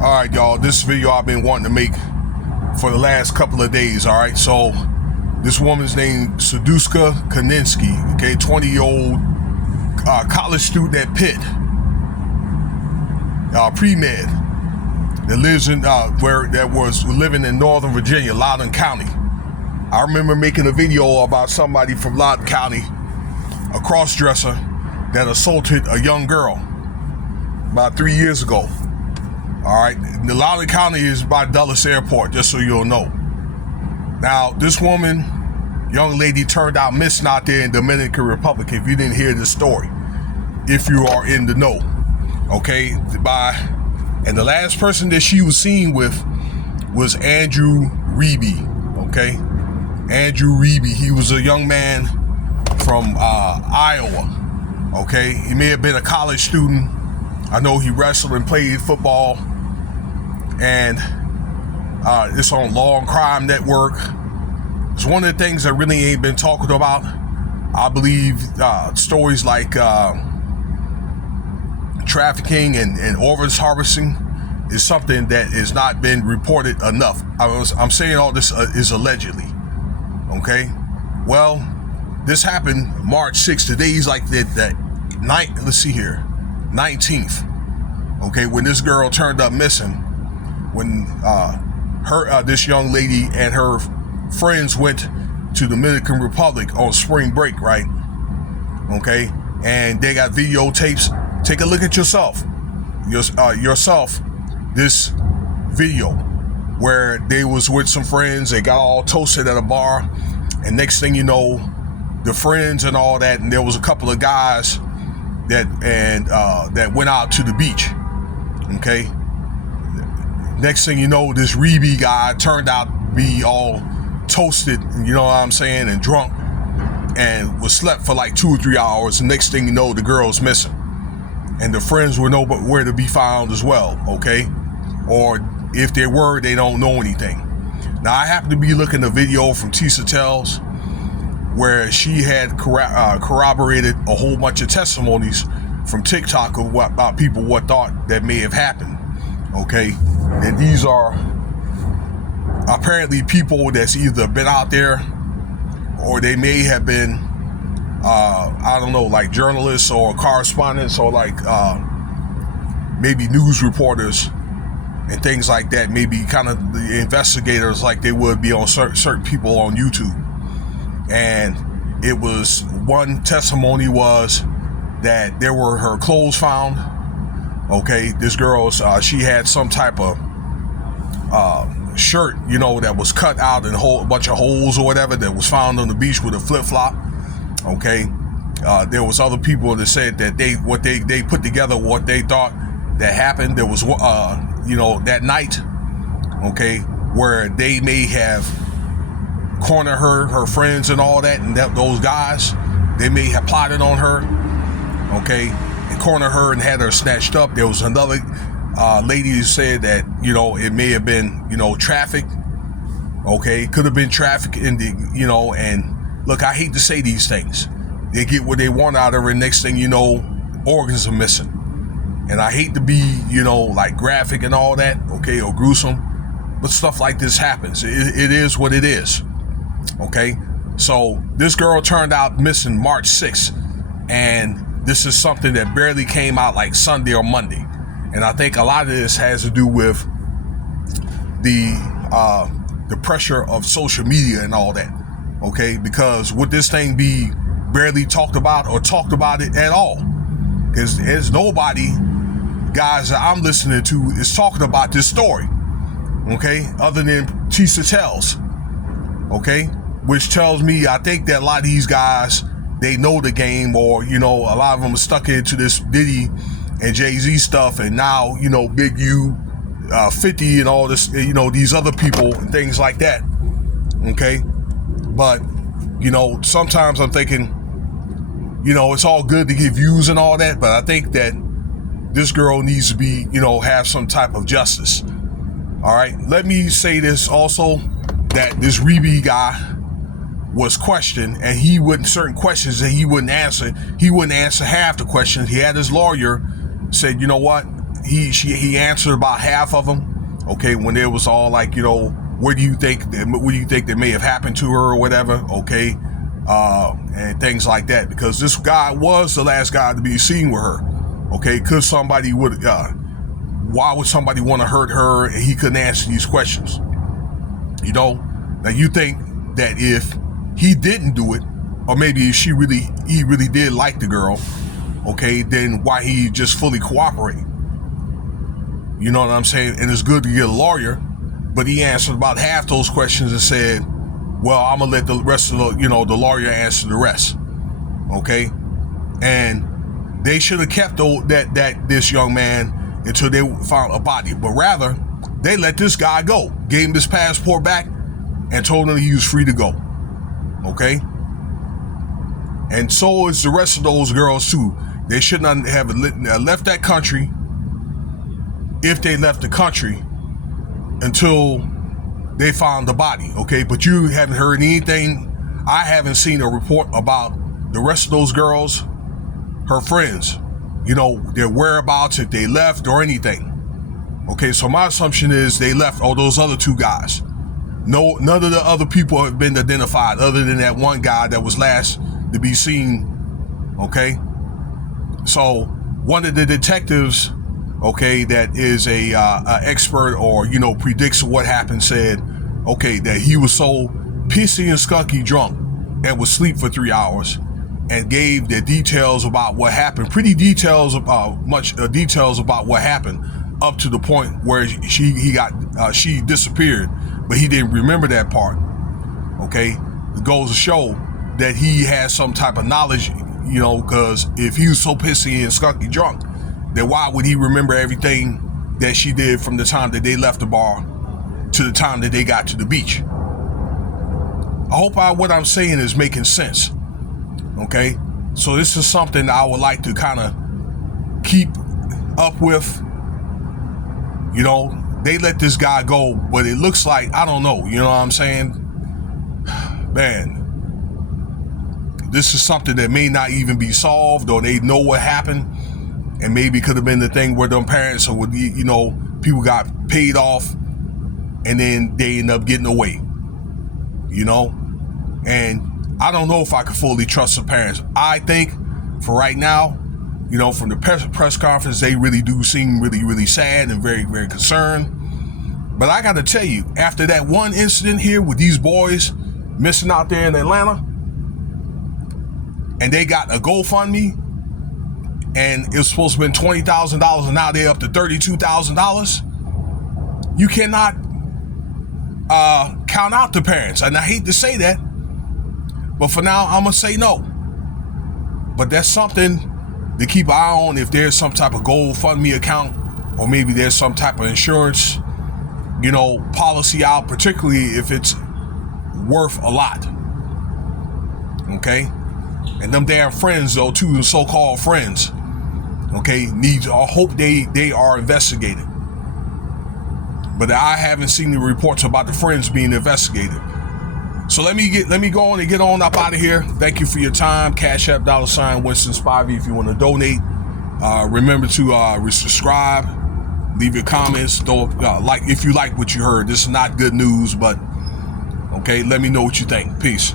All right, y'all, this video I've been wanting to make for the last couple of days. All right, so this woman's named Saduska Kaninsky, okay, 20-year-old college student at Pitt, PreMed, that lives in was living in Northern Virginia, Loudoun County. I remember making a video about somebody from Loudoun County, a cross-dresser that assaulted a young girl about 3 years ago. All right, the Loudoun County is by Dulles Airport, just so you'll know. Now, this woman, young lady, turned out missing out there in Dominican Republic. If you didn't hear the story, if you are in the know, okay. And the last person that she was seen with was Andrew Reeby. Okay, Andrew Reeby. He was a young man from Iowa. Okay, he may have been a college student. I know he wrestled and played football, and it's on Law and Crime Network. It's one of the things that really ain't been talked about. I believe stories like trafficking and organs harvesting is something that has not been reported enough. I'm saying all this is allegedly. Okay, well, this happened March 6th. Today's like that night. Let's see here. 19th, okay, when this girl turned up missing, when this young lady and her friends went to the Dominican Republic on spring break, right? Okay, and they got videotapes. Take a look at yourself, this video where they was with some friends. They got all toasted at a bar, and next thing you know, the friends and all that, and there was a couple of guys that went out to the beach. Okay, next thing you know, this Reeby guy turned out to be all toasted, you know what I'm saying, and drunk, and was slept for like 2 or 3 hours. And next thing you know, the girl's missing, and the friends were nowhere to be found as well. Okay, or if they were, they don't know anything. Now, I happen to be looking at a video from Tisa Tells, where she had corroborated a whole bunch of testimonies from TikTok of about people what thought that may have happened. Okay, and these are apparently people that's either been out there, or they may have been I don't know, like journalists or correspondents, or like maybe news reporters and things like that, maybe kind of the investigators like they would be on certain people on YouTube. And it was, one testimony was that there were her clothes found. Okay, this girl, she had some type of shirt, you know, that was cut out in a whole bunch of holes or whatever, that was found on the beach with a flip-flop. Okay, there was other people that said that they put together what they thought that happened. There was you know, that night, okay, where they may have cornered her friends and all that, and those guys, they may have plotted on her, okay, and cornered her and had her snatched up. There was another lady who said that, you know, it may have been, you know, traffic. Okay, could have been traffic in the, you know, and look, I hate to say these things. They get what they want out of her, and next thing you know, organs are missing. And I hate to be, you know, like graphic and all that, okay, or gruesome, but stuff like this happens. It is what it is. Okay, so this girl turned out missing March 6th, and this is something that barely came out like Sunday or Monday. And I think a lot of this has to do with the pressure of social media and all that. Okay, because would this thing be barely talked about or talked about it at all? Because there's nobody, guys, that I'm listening to is talking about this story. Okay, other than Tisa Tells. Okay, which tells me, I think that a lot of these guys, they know the game, or, you know, a lot of them are stuck into this Diddy and Jay-Z stuff, and now, you know, Big U, 50 and all this, you know, these other people and things like that. Okay, but, you know, sometimes I'm thinking, you know, it's all good to get views and all that, but I think that this girl needs to be, you know, have some type of justice. All right, let me say this also, that this Reeby guy was questioned, and certain questions that he wouldn't answer. He wouldn't answer half the questions. He had his lawyer said, you know what, he answered about half of them. Okay, when it was all like, what do you think that may have happened to her or whatever? Okay, and things like that, because this guy was the last guy to be seen with her. Okay, why would somebody want to hurt her? And he couldn't answer these questions. Now you think that if he didn't do it, or maybe if he really did like the girl, okay, then why he just fully cooperate? You know what I'm saying? And it's good to get a lawyer, but he answered about half those questions and said, well, I'm gonna let the rest of the lawyer answer the rest. Okay, and they should have kept this young man until they found a body, but rather they let this guy go, gave him his passport back, and told him he was free to go. Okay, and so is the rest of those girls too. They should not have left that country, if they left the country, until they found the body. Okay, but you haven't heard anything. I haven't seen a report about the rest of those girls, her friends, their whereabouts, if they left or anything. Okay, so my assumption is they left all those other two guys. No, none of the other people have been identified other than that one guy that was last to be seen. Okay, so one of the detectives, okay, that is a expert or predicts what happened, said, okay, that he was so pissy and skunky drunk and would sleep for 3 hours, and gave the details about what happened, details about what happened, up to the point where she disappeared, but he didn't remember that part. Okay, it goes to show that he has some type of knowledge, because if he was so pissy and skunky drunk, then why would he remember everything that she did from the time that they left the bar to the time that they got to the beach? I hope what I'm saying is making sense. Okay, so this is something I would like to kind of keep up with. They let this guy go, but it looks like, I don't know, you know what I'm saying? Man, this is something that may not even be solved, or they know what happened, and maybe could have been the thing where them parents or people got paid off, and then they end up getting away. And I don't know if I can fully trust the parents. I think for right now, from the press conference, they really do seem really, really sad and very, very concerned. But I got to tell you, after that one incident here with these boys missing out there in Atlanta, and they got a GoFundMe, and it was supposed to have been $20,000, and now they're up to $32,000. You cannot count out the parents. And I hate to say that, but for now, I'm going to say no. But that's something to keep an eye on, if there's some type of GoFundMe account, or maybe there's some type of insurance, policy out, particularly if it's worth a lot. Okay? And them damn friends, though, too, the so-called friends, okay, I hope they are investigated. But I haven't seen the reports about the friends being investigated. So let me go on and get on up out of here. Thank you for your time. Cash App $ Winston Spivey if you want to donate. Remember to subscribe, leave your comments, like if you like what you heard. This is not good news, but okay, let me know what you think. Peace.